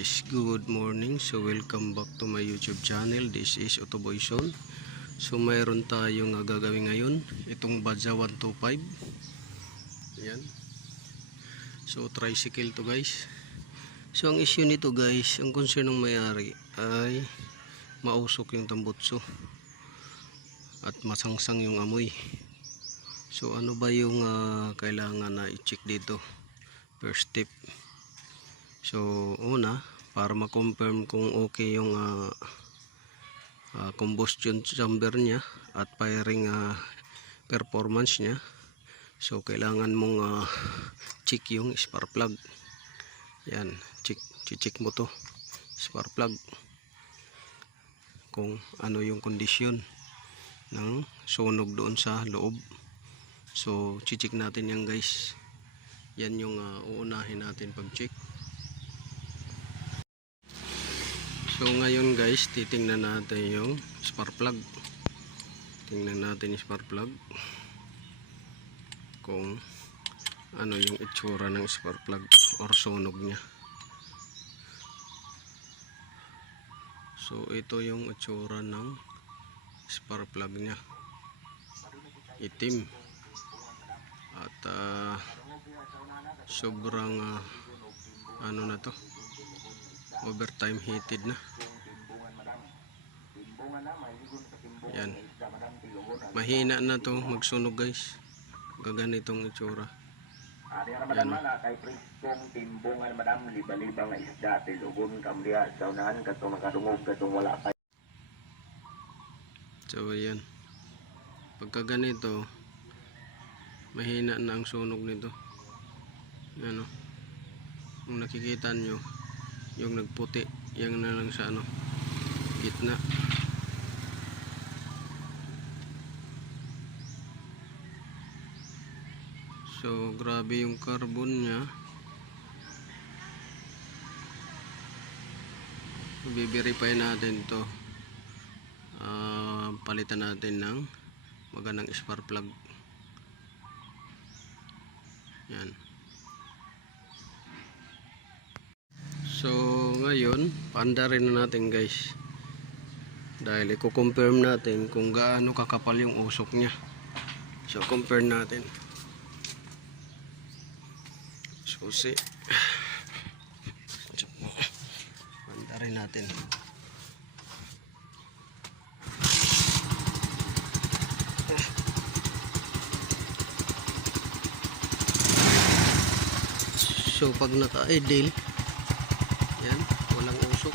guys, good morning. So welcome back to my YouTube channel. This is Otoboyson. So mayroon tayong gagawin ngayon, itong Badja 125. Yan. So tricycle to guys. So ang issue nito guys, ang concern ng may-ari ay mausok yung tambutso at masangsang yung amoy. So ano ba yung kailangan na i-check dito? First step, so una, para ma-confirm kung okay yung combustion chamber niya at firing performance niya, so kailangan mong check yung spark plug. Yan, check mo to spark plug kung ano yung kondisyon ng sunog doon sa loob. So check natin yan guys. Yan yung uunahin natin pag check. So ngayon guys, titingnan natin yung spark plug. Tingnan natin yung spark plug kung ano yung itsura ng spark plug or sunog nya. So ito yung itsura ng spark plug nya, itim at sobrang ano na to, overtime heated na. Yan, mahina na to magsunog guys, gaganitong itsura. Yan. So ayan, pagka ganito mahina na ang sunog nito. Ano, kung nakikita nyo yung nagputi, yan na lang sa ano, gitna. So grabe yung carbon nya. I-verify natin to, palitan natin ng magandang spark plug. Yan. So ngayon, paandarin na natin guys, dahil i-confirm natin kung gaano kakapal yung usok nya. So compare natin. Susi, paandarin natin. So pag naka-idle, yan, walang usok.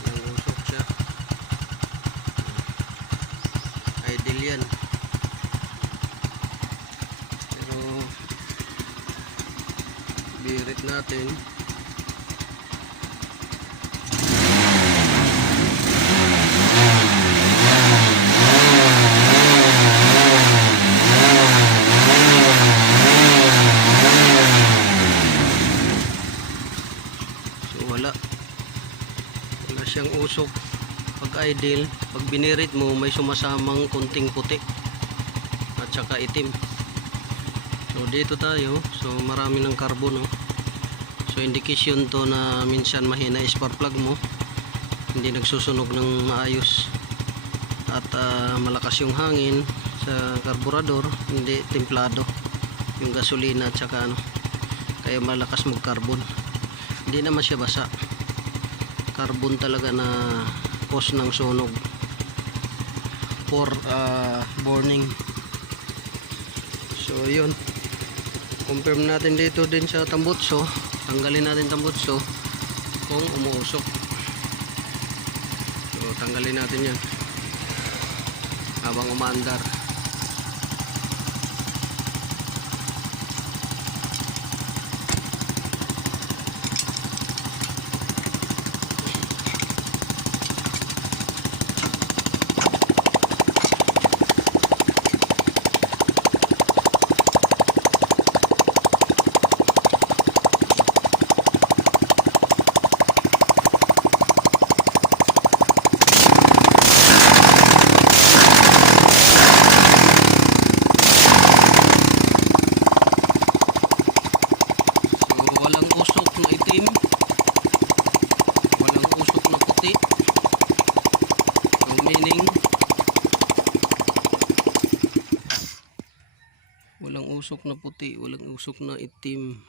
Walang usok siya. Idle yan. Pero birit natin. Wala siyang usok. Pag idle, pag binirit mo, may sumasamang kunting puti at saka itim. So dito tayo, so marami ng carbon, no? So indication to na minsan mahina yung spark plug mo, hindi nagsusunog ng maayos, at malakas yung hangin sa karburador, hindi templado yung gasolina at saka ano, kaya malakas mag carbon. Hindi naman siya basa, carbon talaga na cause ng sunog for burning. So yun, confirm natin dito din sa tambutso. Tanggalin natin tambutso kung umuusok. So tanggalin natin yan habang umaandar. usok na puti, walang usok na itim.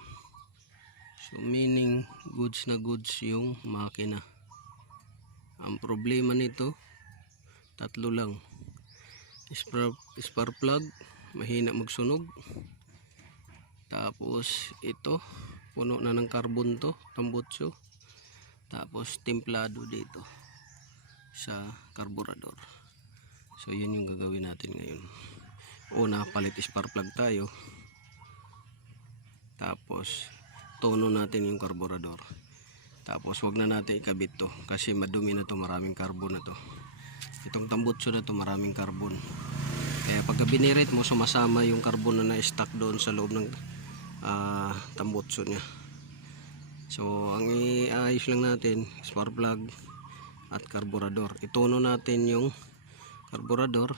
So meaning goods na goods yung makina. Ang problema nito, tatlo lang. Spark plug, mahina magsunog. Tapos ito, puno na ng carbon to, tambutso. Tapos templado dito sa carburetor. So yun yung gagawin natin ngayon. Una, palit spark plug tayo. Tapos tono natin yung carburetor. Tapos wag na natin ikabit to kasi madumi na to, maraming carbon na to. Itong tambutso na to maraming carbon. Kaya pagka binirit mo, sumasama yung carbon na na-stuck doon sa loob ng tambutso niya. So ang iayos lang natin, spark plug at carburetor. Itono natin yung carburetor,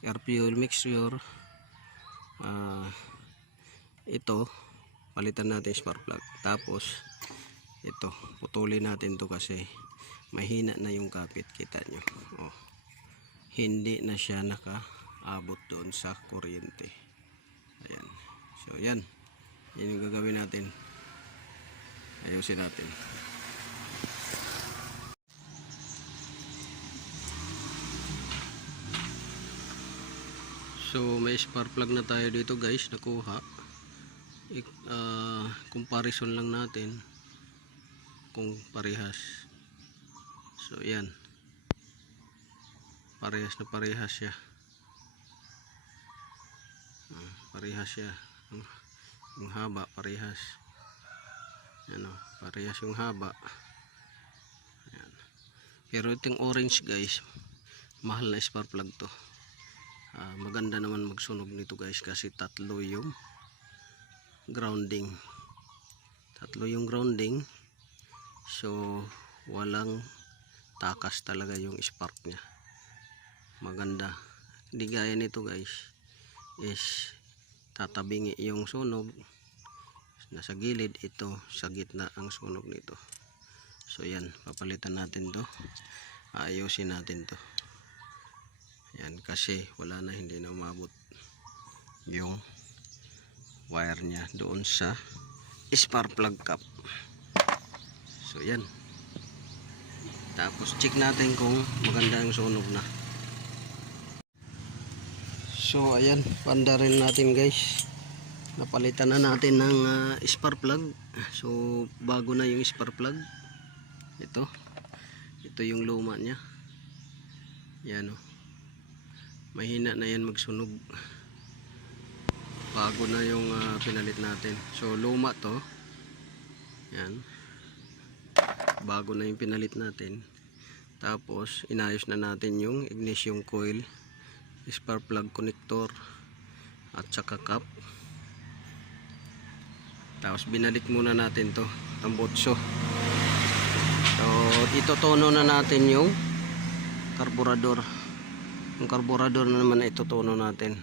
air fuel mixture. Ito palitan natin spark plug. Tapos ito putulin natin to kasi mahina na yung kapit, kita nyo. Oh, hindi na siya nakaabot doon sa kuryente. Ayan. So yan yung gagawin natin. Ayusin natin. So may spark plug na tayo dito guys, nakuha. Comparison lang natin kung parehas. So yan, parehas na parehas siya. Parehas siya, yung haba parehas. Ano, parehas yung haba. Ayan. Pero itong orange guys, mahal na spark plug to. Maganda naman magsunog nito guys kasi tatlo yung grounding. So walang takas talaga yung spark nya. Maganda. Hindi gaya nito guys, is tatabingi yung sunog nasa gilid, ito sa gitna ang sunog nito. So yan, papalitan natin to, ayusin natin to. Yan, kasi wala na, hindi na umabot yung wire nya doon sa spark plug cap. So yan, tapos check natin kung maganda yung sunog na. So ayan, panda rin natin guys, napalitan na natin ng spark plug. So bago na yung spark plug. Ito yung luma nya. Yan, oh. Mahina na yan magsunog. Bago na yung pinalit natin. So luma to. Yan, bago na yung pinalit natin. Tapos inayos na natin yung ignition coil, spark plug connector at saka cap. Tapos binalik muna natin to, tambutso. So itotono na natin yung carburetor. Yung carburetor na naman itotono natin.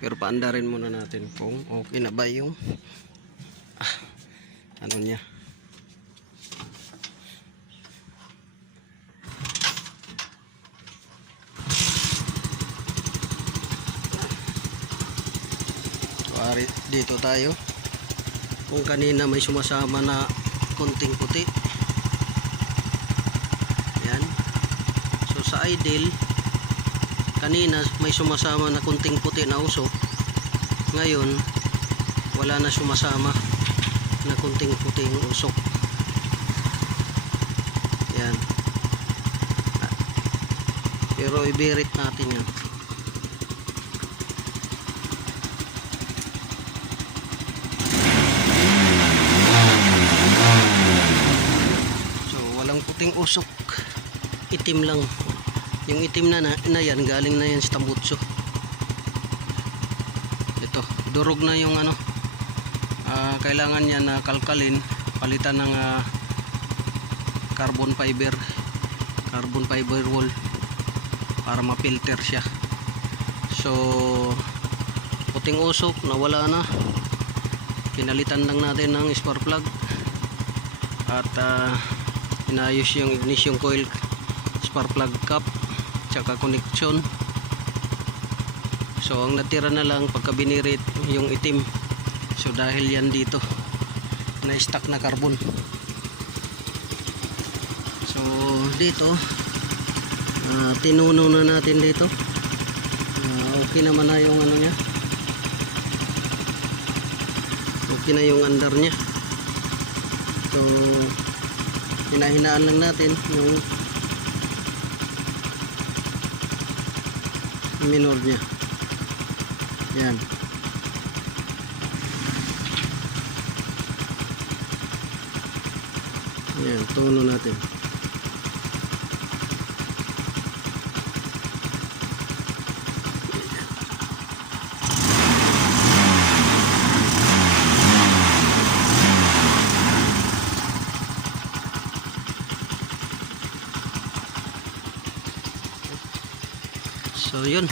Pero paandarin muna natin kung okay na ba yung ano niya. Dito tayo. Kung kanina may sumasama na konting puti. Yan. So sa idle, kanina may sumasama na konting puti na usok. Ngayon, wala na sumasama na konting puting usok. Yan. Pero ibirit natin yan. Puting usok, itim lang. Yung itim na yan, galing na yan sa tambutso. Ito, durog na yung ano. Kailangan niya na kalkalin, palitan ng carbon fiber wool para ma-filter siya. So puting usok nawala na, pinalitan lang natin ng spark plug at inayos yung ignition coil, spark plug cap, tsaka connection. So ang natira na lang pagka binirit yung itim. So dahil yan dito na stock na carbon. So dito tinunaw na natin dito. Okay naman na yung ano niya. Okay na yung under niya. So hinahinaan lang natin yung minor niya. Yan. Yan, tuno natin. So yun,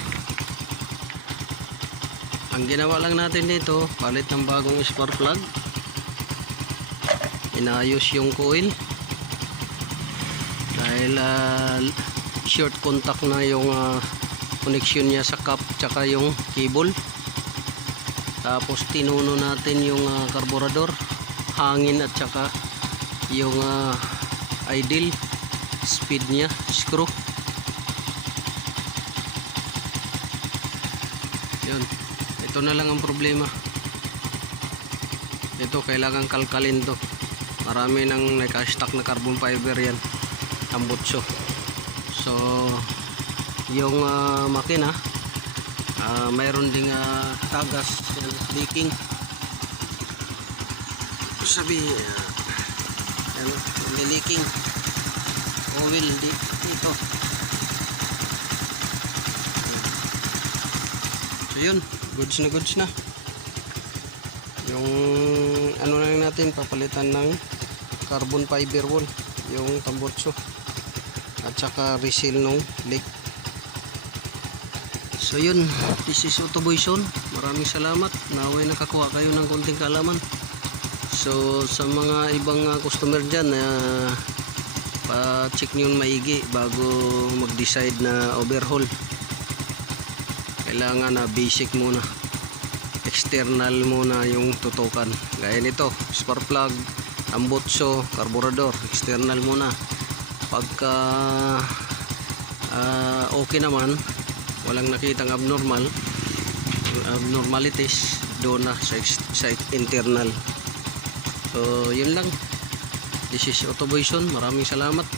ang ginawa lang natin dito, palit ng bagong spark plug, inayos yung coil dahil short contact na yung connection niya sa cap tsaka yung cable. Tapos tinuno natin yung carburetor, hangin at tsaka yung idle speed niya, screw. Yun, ito na lang ang problema. Ito kailangan kalkalin to. Marami nang naka-stack na carbon fiber yan, tambutso. So yung makina mayroon ding tagas, leaking. Sabi ano, leaking oil dito. So yun, goods na yung ano na lang natin, papalitan ng carbon fiber wall yung tambutso at saka reseal nung leak. So yun, this is Autoboyson. Maraming salamat, naway nakakuha kayo ng konting kaalaman. So sa mga ibang customer dyan pa-check nyo maigi bago mag-decide na overhaul. Kailangan na basic muna, external muna yung tutukan. Gaya nito, spark plug, tambutso, carburetor, external muna. Pagka okay naman, walang nakitang abnormalities, doon na sa internal. So yun lang, this is Autoboyson. Maraming salamat,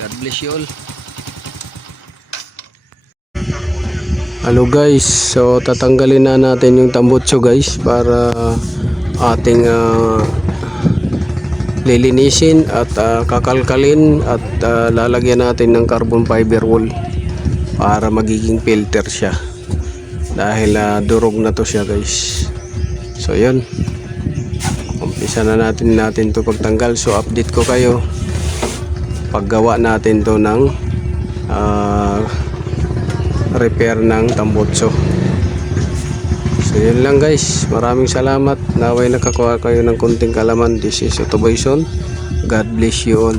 God bless you all. Hello guys, so tatanggalin na natin yung tambutso guys para ating lilinisin at kakalkalin at lalagyan natin ng carbon fiber wall para magiging filter siya dahil durog na to siya guys. So yun, umpisa na natin to pagtanggal. So update ko kayo paggawa natin to ng repair ng tambutso. So yun lang guys, maraming salamat, naway nakakuha kayo ng konting kalaman. This is Autoboyson. God bless you all.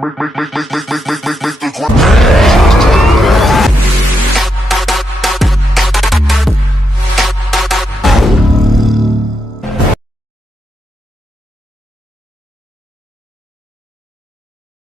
make